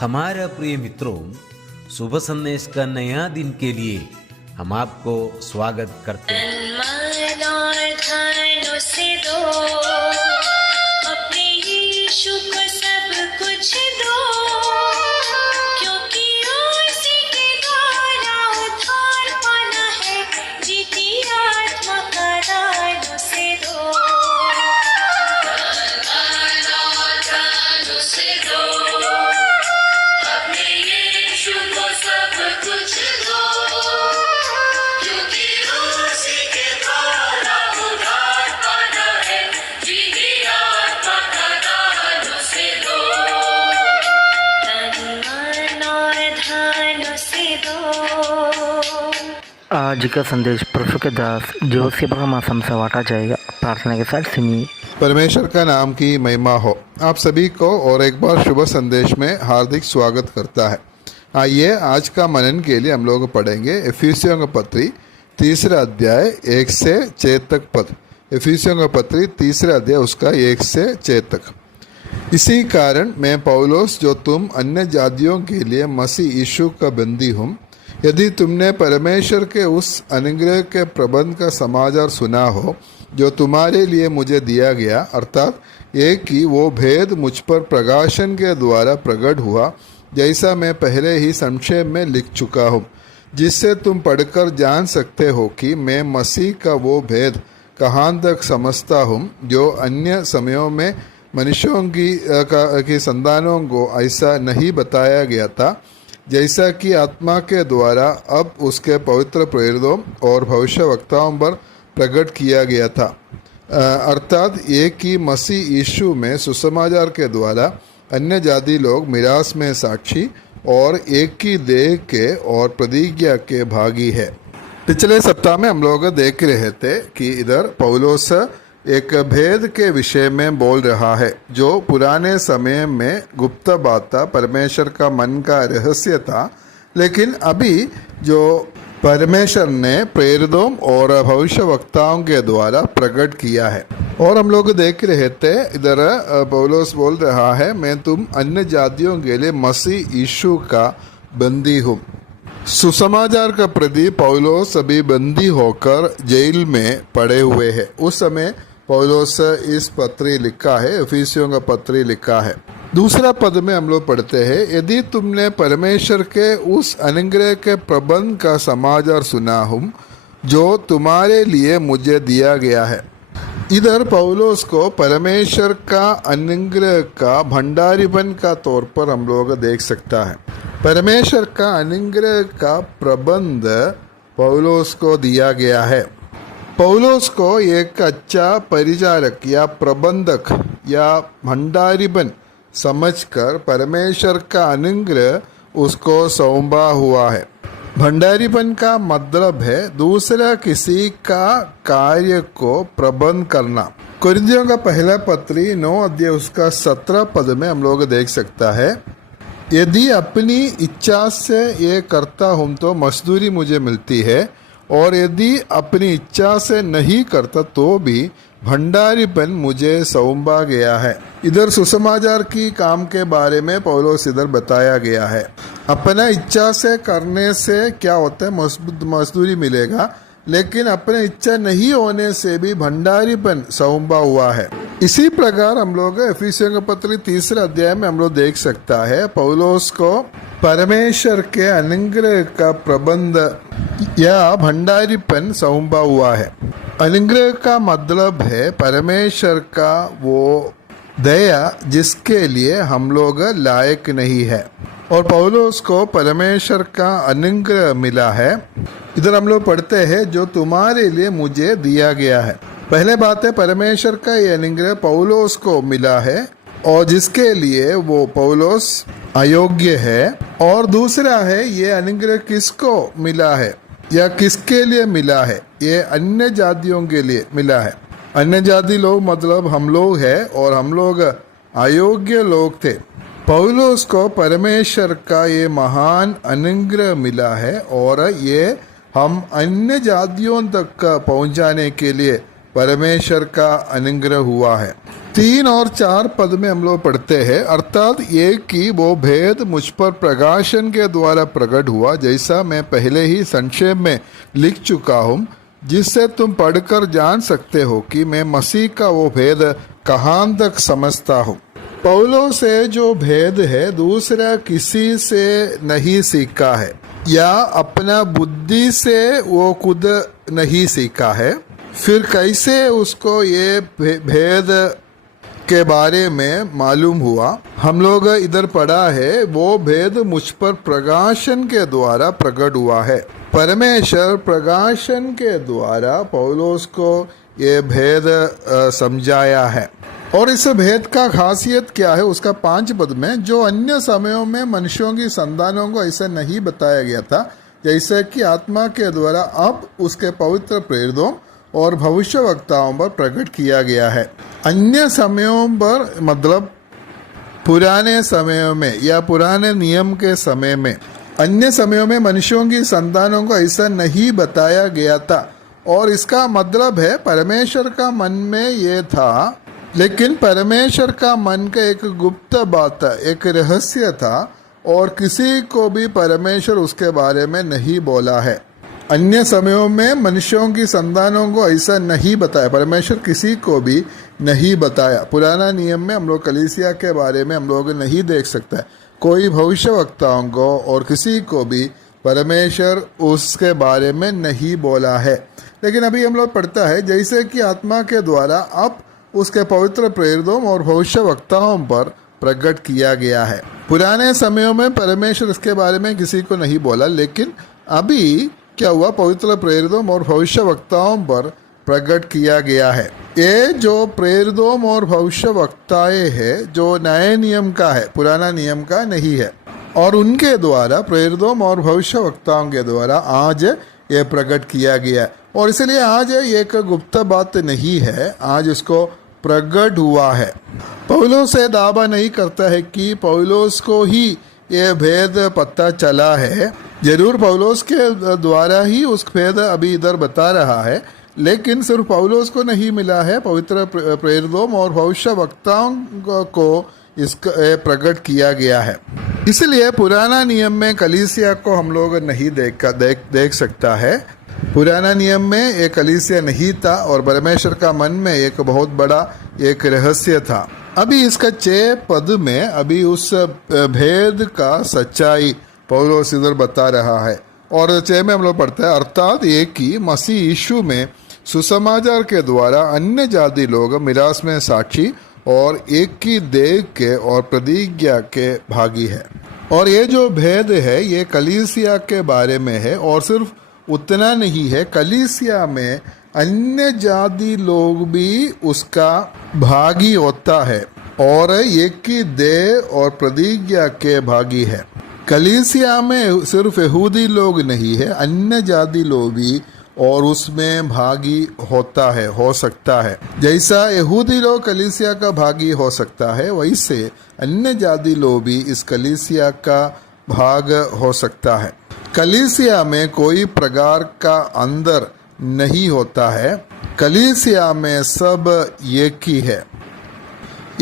हमारा प्रिय मित्रों, शुभ संदेश का नया दिन के लिए हम आपको स्वागत करते हैं। मान और धन से दो, अपने यीशु को सब कुछ दो, क्योंकि उसी के द्वारा उद्धार पाना है, जीती आत्मा का दान उसे दो। मान और धन से दो, अपने यीशु को सब कुछ दो, क्योंकि उसी के द्वारा उद्धार पाना है, जीती आत्मा का दान उसे दो। तन मन और धन उसे दो। आज का संदेश प्रभु के दास जोशी ब्रह्मासम से बांटा जाएगा। प्रार्थना के साथ सुनिए। परमेश्वर का नाम की महिमा हो। आप सभी को और एक बार शुभ संदेश में हार्दिक स्वागत करता है। आइए आज का मनन के लिए हम लोग पढ़ेंगे इफिसियों का पत्री 3 अध्याय 1 से 6 तक पद। इफिसियों का पत्री 3 अध्याय उसका 1 से 6 तक। इसी कारण मैं पौलुस, जो तुम अन्य जातियों के लिए मसीह यीशु का बंदी हूँ, यदि तुमने परमेश्वर के उस अनुग्रह के प्रबंध का समाचार सुना हो जो तुम्हारे लिए मुझे दिया गया, अर्थात ये कि वो भेद मुझ पर प्रकाशन के द्वारा प्रकट हुआ, जैसा मैं पहले ही संक्षेप में लिख चुका हूँ, जिससे तुम पढ़कर जान सकते हो कि मैं मसीह का वो भेद कहाँ तक समझता हूँ जो अन्य समयों में मनुष्यों की संतानों को ऐसा नहीं बताया गया था, जैसा कि आत्मा के द्वारा अब उसके पवित्र प्रेरितों और भविष्यवक्ताओं पर प्रकट किया गया था, अर्थात ये कि मसीह यीशु में सुसमाचार के द्वारा अन्य जाति लोग मिरास में साक्षी और एक ही देह के और प्रतिज्ञा के भागी है। पिछले सप्ताह में हम लोग देख रहे थे कि इधर पौलुस एक भेद के विषय में बोल रहा है, जो पुराने समय में गुप्त बात था, परमेश्वर का मन का रहस्य था, लेकिन अभी जो परमेश्वर ने प्रेरितों और भविष्यवक्ताओं के द्वारा प्रकट किया है। और हम लोग देख रहे थे इधर पौलुस बोल रहा है, मैं तुम अन्य जातियों के लिए मसीह यीशु का बंदी हूँ। सुसमाचार का प्रति पौलुस अभी बंदी होकर जेल में पड़े हुए हैं। उस समय पौलुस इस पत्री लिखा है, इफिसियों का पत्री लिखा है। दूसरा पद में हम लोग पढ़ते हैं, यदि तुमने परमेश्वर के उस अनुग्रह के प्रबंध का समाचार सुना हूँ जो तुम्हारे लिए मुझे दिया गया है। इधर पौलुस को परमेश्वर का अनुग्रह का भंडारीपन का तौर पर हम लोग देख सकता है। परमेश्वर का अनुग्रह का प्रबंध पौलुस को दिया गया है। पौलुस को एक अच्छा परिचारक या प्रबंधक या भंडारीपन समझकर परमेश्वर का अनुग्रह उसको सौंपा हुआ है। भंडारीपन का मतलब है दूसरा किसी का कार्य को प्रबंध करना। कुरिन्थियों का पहला पत्री 9 अध्याय उसका 17 पद में हम लोग देख सकता है, यदि अपनी इच्छा से ये करता हूँ तो मजदूरी मुझे मिलती है, और यदि अपनी इच्छा से नहीं करता तो भी भंडारीपन मुझे सौंपा गया है। इधर सुसमाचार की काम के बारे में पौलुस इधर बताया गया है। अपना इच्छा से करने से क्या होता है, मजदूरी मिलेगा, लेकिन अपने इच्छा नहीं होने से भी भंडारीपन सौंपा हुआ है। इसी प्रकार हम लोग इफिसियों का पत्र 3 अध्याय में हम लोग देख सकता है, पौलुस को परमेश्वर के अनुग्रह का प्रबंध या भंडारीपन सौंपा हुआ है। अनुग्रह का मतलब है परमेश्वर का वो दया जिसके लिए हम लोग लायक नहीं है, और पौलुस को परमेश्वर का अनुग्रह मिला है। इधर हम लोग पढ़ते हैं, जो तुम्हारे लिए मुझे दिया गया है। पहले बात है, परमेश्वर का ये अनुग्रह पौलुस को मिला है और जिसके लिए वो पौलुस अयोग्य है। और दूसरा है, ये अनुग्रह किसको मिला है या किसके लिए मिला है, ये अन्य जातियों के लिए मिला है। अन्य जाति लोग मतलब हम लोग हैं, और हम लोग अयोग्य लोग थे। पौलुस को परमेश्वर का ये महान अनुग्रह मिला है, और ये हम अन्य जातियों तक पहुंचाने के लिए परमेश्वर का अनुग्रह हुआ है। 3 और 4 पद में हम लोग पढ़ते हैं, अर्थात ये कि वो भेद मुझ पर प्रकाशन के द्वारा प्रकट हुआ, जैसा मैं पहले ही संक्षेप में लिख चुका हूँ, जिससे तुम पढ़कर जान सकते हो कि मैं मसीह का वो भेद कहाँ तक समझता हूँ। पौलुस से जो भेद है दूसरा किसी से नहीं सीखा है या अपना बुद्धि से वो खुद नहीं सीखा है। फिर कैसे उसको ये भेद के बारे में मालूम हुआ? हम लोग इधर पढ़ा है, वो भेद मुझ पर प्रकाशन के द्वारा प्रकट हुआ है। परमेश्वर प्रकाशन के द्वारा पौलुस को ये भेद समझाया है। और इस भेद का खासियत क्या है उसका 5 पद में, जो अन्य समयों में मनुष्यों की संतानों को ऐसा नहीं बताया गया था, जैसे कि आत्मा के द्वारा अब उसके पवित्र प्रेरितों और भविष्यवक्ताओं पर प्रकट किया गया है। अन्य समयों पर मतलब पुराने समयों में या पुराने नियम के समय में, अन्य समयों में मनुष्यों की संतानों को ऐसा नहीं बताया गया था। और इसका मतलब है परमेश्वर का मन में ये था, लेकिन परमेश्वर का मन का एक गुप्त बात था, एक रहस्य था और किसी को भी परमेश्वर उसके बारे में नहीं बोला है। अन्य समयों में मनुष्यों की संतानों को ऐसा नहीं बताया, परमेश्वर किसी को भी नहीं बताया। पुराना नियम में हम लोग कलीसिया के बारे में हम लोग नहीं देख सकते, कोई भविष्यवक्ताओं को और किसी को भी परमेश्वर उसके बारे में नहीं बोला है। लेकिन अभी हम लोग पढ़ता है, जैसे कि आत्मा के द्वारा अब उसके पवित्र प्रेरितों और भविष्यवक्ताओं पर प्रकट किया गया है। पुराने समयों में परमेश्वर इसके बारे में किसी को नहीं बोला, लेकिन अभी क्या हुआ, पवित्र प्रेरितों और भविष्यवक्ताओं पर प्रकट किया गया है। ये जो प्रेरितों और भविष्यवक्ताएं हैं जो नए नियम का है, पुराना नियम का नहीं है, और उनके द्वारा प्रेरितों और भविष्यवक्ताओं के द्वारा आज ये प्रकट किया गया है। और इसलिए आज ये एक गुप्त बात नहीं है, आज इसको प्रकट हुआ है। पौलुस से दावा नहीं करता है कि पौलुस को ही ये भेद पता चला है, जरूर पौलुस के द्वारा ही उस भेद अभी इधर बता रहा है, लेकिन सिर्फ पौलुस को नहीं मिला है, पवित्र प्रेरितों और भविष्यवक्ताओं को इसका प्रकट किया गया है। इसलिए पुराना नियम में कलीसिया को हम लोग नहीं देख सकता है। पुराना नियम में एक कलीसिया नहीं था और परमेश्वर का मन में एक बहुत बड़ा एक रहस्य था। अभी इसका 6 पद में अभी उस भेद का सच्चाई पौलुस इधर बता रहा है। और 6 में हम लोग पढ़ते हैं, अर्थात ये कि मसीह यीशु में सुसमाचार के द्वारा अन्य जाति लोग मिरास में साक्षी और एक की देह के और प्रतिज्ञा के भागी है। और ये जो भेद है ये कलीसिया के बारे में है, और सिर्फ उतना नहीं है, कलीसिया में अन्य जाति लोग भी उसका भागी होता है और एक की देह और प्रतिज्ञा के भागी है। कलीसिया में सिर्फ यहूदी लोग नहीं है, अन्य जाति लोग भी और उसमें भागी होता है, हो सकता है। जैसा यहूदी लोग कलीसिया का भागी हो सकता है, वैसे अन्य जाति लोग भी इस कलीसिया का भाग हो सकता है। कलीसिया में कोई प्रकार का अंदर नहीं होता है, कलीसिया में सब एक ही है।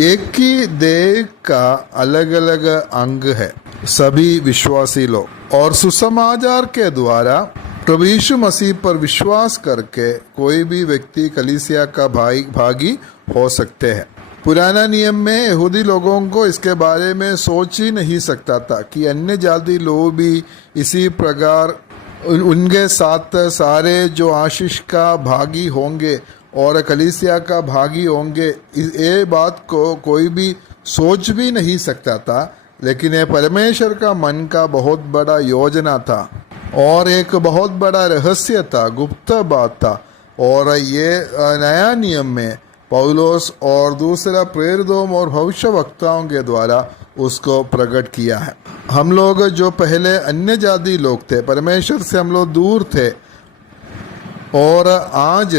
एक ही देह का अलग अलग अंग है, सभी विश्वासी लोग। और सुसमाचार के द्वारा प्रभु यीशु मसीह पर विश्वास करके कोई भी व्यक्ति कलीसिया का भागी हो सकते हैं। पुराना नियम में यहूदी लोगों को इसके बारे में सोच ही नहीं सकता था कि अन्य जाति लोग भी इसी प्रकार उनके साथ सारे जो आशीष का भागी होंगे और कलीसिया का भागी होंगे, ये बात को कोई भी सोच भी नहीं सकता था। लेकिन ये परमेश्वर का मन का बहुत बड़ा योजना था और एक बहुत बड़ा रहस्य था, गुप्त बात था। और ये नया नियम में पौलुस और दूसरा प्रेरितों और भविष्यवक्ताओं के द्वारा उसको प्रकट किया है। हम लोग जो पहले अन्य जाति लोग थे, परमेश्वर से हम लोग दूर थे, और आज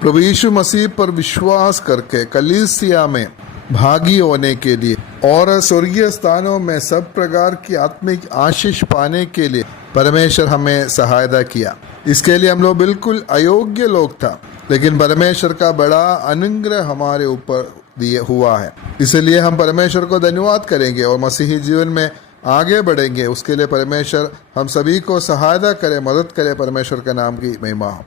प्रभु यीशु मसीह पर विश्वास करके कलीसिया में भागी होने के लिए और स्वर्गीय स्थानों में सब प्रकार की आत्मिक आशीष पाने के लिए परमेश्वर हमें सहायता किया। इसके लिए हम लोग बिल्कुल अयोग्य लोग था, लेकिन परमेश्वर का बड़ा अनुग्रह हमारे ऊपर दिए हुआ है, इसलिए हम परमेश्वर को धन्यवाद करेंगे और मसीही जीवन में आगे बढ़ेंगे। उसके लिए परमेश्वर हम सभी को सहायता करे, मदद करे। परमेश्वर के नाम की महिमा हो।